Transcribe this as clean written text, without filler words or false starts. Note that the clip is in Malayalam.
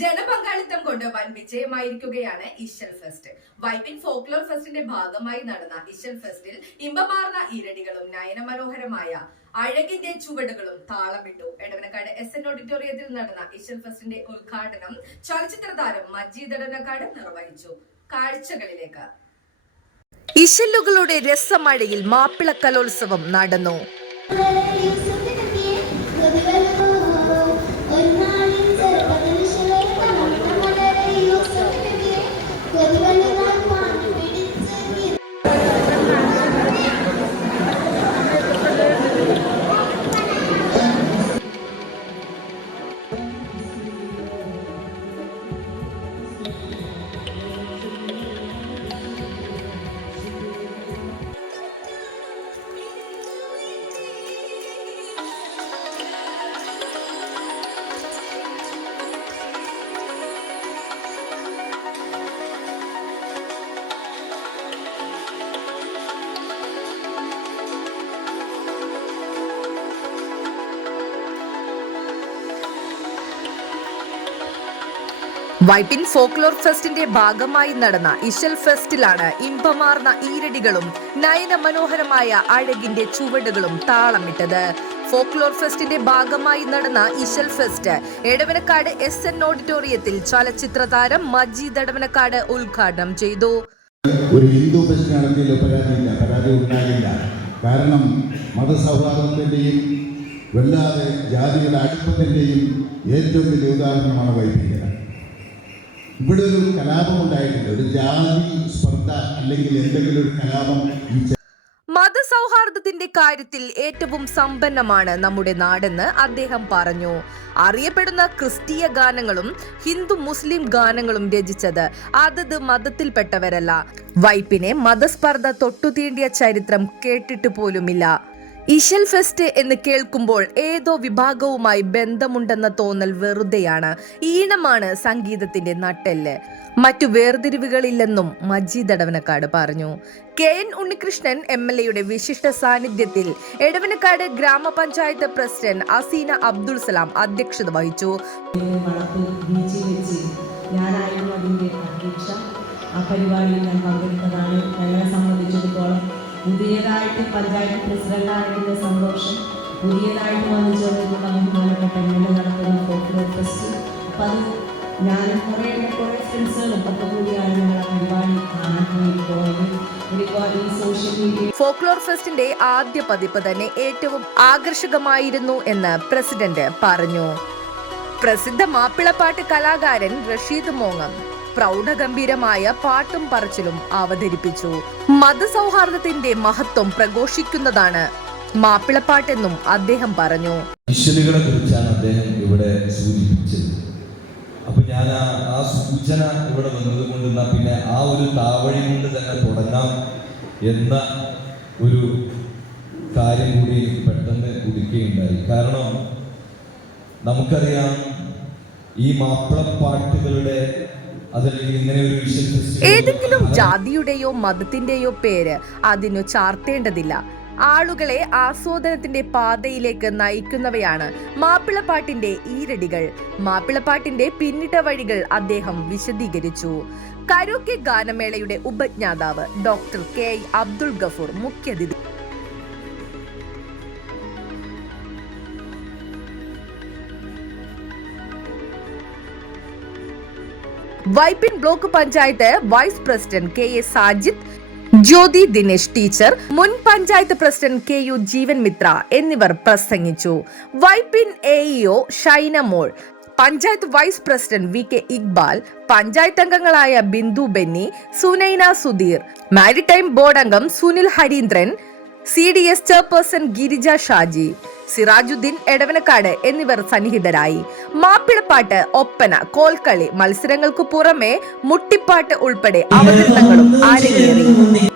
ജനപങ്കാളിത്തം കൊണ്ട് വൻ വിജയമായിരിക്കുകയാണ് ഇശൽ ഫെസ്റ്റ്. വൈപ്പിൻ ഫോക്ലോർ ഫെസ്റ്റിന്റെ ഭാഗമായി നടന്ന ഇശൽ ഫെസ്റ്റിൽ ഇമ്പമാർന്ന ഈരടികളും നയനമനോഹരമായ അഴകിന്റെ ചുവടുകളും താളമിട്ടു. എടവനക്കാട് SN ഓഡിറ്റോറിയത്തിൽ നടന്ന ഇശൽ ഫെസ്റ്റിന്റെ ഉദ്ഘാടനം ചലച്ചിത്ര താരം മജീദ് എടവനക്കാട് നിർവഹിച്ചു. കാഴ്ചകളിലേക്ക്. ഇശലുകളുടെ രസമഴയിൽ മാപ്പിള കലോത്സവം നടന്നു. വൈപ്പിൻ ഫോക്ലോർ ഫെസ്റ്റിന്റെ ഭാഗമായി നടന്ന ഇശൽ ഫെസ്റ്റിലാണ് ഇമ്പമാർന്ന ഈരടികളും നയന മനോഹരമായ അഴകിന്റെ ചുവടുകളും താളമിട്ടത്. ഫോക്ലോർ ഫെസ്റ്റിന്റെ ഭാഗമായി നടന്ന ഇശൽ ഫെസ്റ്റ് എടവനക്കാട് SN ഓഡിറ്റോറിയത്തിൽ ചലച്ചിത്ര താരം മജീദ് എടവനക്കാട് ഉദ്ഘാടനം ചെയ്തു. ഒരു ഹിന്ദു ഫെസ്റ്റ് നടത്തിയല്ലോ പരാതി ഉണ്ടാകില്ല. കാരണം മതസൗഹാർദ്ദത്തിന്റെയും വല്ലാതെ ജാതിയുടെ അടുപ്പത്തിന്റെയും ഏറ്റവും വലിയ ഉദാഹരണമാണ് വൈപ്പിൻ. ഇവിടെ ഒരു കലാപം ഉണ്ടായിട്ടില്ല, ഒരു ജാതി സ്പർദ്ധ അല്ലെങ്കിൽ എന്തെങ്കിലും ഒരു കലാപം. മതസൗഹാർദ്ദത്തിന്റെ കാര്യത്തിൽ ഏറ്റവും സമ്പന്നമാണ് നമ്മുടെ നാടെന്ന് അദ്ദേഹം പറഞ്ഞു. അറിയപ്പെടുന്ന ക്രിസ്തീയ ഗാനങ്ങളും ഹിന്ദു മുസ്ലിം ഗാനങ്ങളും രചിച്ചത് അതത് മതത്തിൽപ്പെട്ടവരല്ല. വൈപ്പിനെ മതസ്പർദ്ധ തൊട്ടുതീണ്ടിയ ചരിത്രം കേട്ടിട്ട് പോലുമില്ല. ഇശൽ ഫെസ്റ്റ് എന്ന് കേൾക്കുമ്പോൾ ഏതോ വിഭാഗവുമായി ബന്ധമുണ്ടെന്ന തോന്നൽ വെറുതെയാണ്. ഈണമാണ് സംഗീതത്തിന്റെ നട്ടെല്ല്, മറ്റു വേർതിരിവുകളില്ലെന്നും മജീദ് എടവനക്കാട് പറഞ്ഞു. KN ഉണ്ണികൃഷ്ണൻ MLA വിശിഷ്ട സാന്നിധ്യത്തിൽ എടവനക്കാട് ഗ്രാമപഞ്ചായത്ത് പ്രസിഡന്റ് അസീന അബ്ദുൾ സലാം അധ്യക്ഷത വഹിച്ചു. പുതിയതായിട്ട് പഞ്ചായത്ത് പ്രസിഡന്റായതിൻ്റെ സന്തോഷം, പുതിയതായിട്ട് വന്നു ചേർന്നിട്ടുള്ള ബഹുമാനപ്പെട്ട നടത്തുന്ന ഫോക്ലോർ ഫെസ്റ്റ്. അപ്പം അത് ഞാനും കുറേ ഫ്രണ്ട്സുകളും ഒക്കെ കൂടിയാണ് ഞങ്ങളെ പരിപാടി കാണാൻ പോയത്. ഒരുപാട് ഈ സോഷ്യൽ മീഡിയ ഫോക്ലോർ ഫെസ്റ്റിന്റെ ആദ്യ പതിപ്പ് തന്നെ ഏറ്റവും ആകർഷകമായിരുന്നു എന്ന് പ്രസിഡന്റ് പറഞ്ഞു. പ്രസിദ്ധ മാപ്പിളപ്പാട്ട് കലാകാരൻ റഷീദ് മോങ്ങം പ്രൗഢഗംഭീരമായ പാട്ടും പറച്ചിലും അവതരിപ്പിച്ചു. മതസൗഹാർദ്ദത്തിന്റെ മഹത്വം പ്രഘോഷിക്കുന്നതാണ് മാപ്പിളപ്പാട്ടെന്നും അദ്ദേഹം പറഞ്ഞു. ഇശലുകളെ കുറിച്ചാണ് അദ്ദേഹം ഇവിടെ സൂചിപ്പിച്ചത്. അപ്പൊ ഞാൻ ആ സൂചന ഇവിടെ വന്നത് കൊണ്ട് പിന്നെ ആ ഒരു താവഴി കൊണ്ട് തന്നെ തുടങ്ങാം എന്ന ഒരു കാര്യം കൂടി പെട്ടെന്ന് ഉദിക്കുകയുണ്ടായി. കാരണം നമുക്കറിയാം ഈ മാപ്പിളപ്പാട്ടുകളുടെ ഏതെങ്കിലും ജാതിയുടെയോ മതത്തിന്റെയോ പേര് അതിനു ചാർത്തേണ്ടതില്ല. ആളുകളെ ആസ്വാദനത്തിന്റെ പാതയിലേക്ക് നയിക്കുന്നവയാണ് മാപ്പിളപ്പാട്ടിന്റെ ഈരടികൾ. മാപ്പിളപ്പാട്ടിന്റെ പിന്നിട്ട വഴികൾ അദ്ദേഹം വിശദീകരിച്ചു. കരോക്കെ ഗാനമേളയുടെ ഉപജ്ഞാതാവ് ഡോക്ടർ KI അബ്ദുൾ ഗഫൂർ മുഖ്യാതിഥി. Vypin block panchayat vice president KA Sajid, Jyothi Dinesh teacher, മുൻ പഞ്ചായത്ത് പ്രസിഡന്റ് KU ജീവൻ മിത്ര എന്നിവർ പ്രസംഗിച്ചു. Vypin AEO Shaina Mol, panchayat vice president VK Iqbal, panchayat അംഗങ്ങളായ Bindu Benny, Sunaina Sudheer, maritime board അംഗം സുനിൽ ഹരീന്ദ്രൻ, CDS ചെയർപേഴ്സൺ ഗിരിജ ഷാജി, സിറാജുദ്ദീൻ എടവനക്കാട് എന്നിവർ സന്നിഹിതരായി. മാപ്പിളപ്പാട്ട്, ഒപ്പന, കോൽക്കളി മത്സരങ്ങൾക്കു പുറമെ മുട്ടിപ്പാട്ട് ഉൾപ്പെടെ അവതരണങ്ങളും അരങ്ങേറി.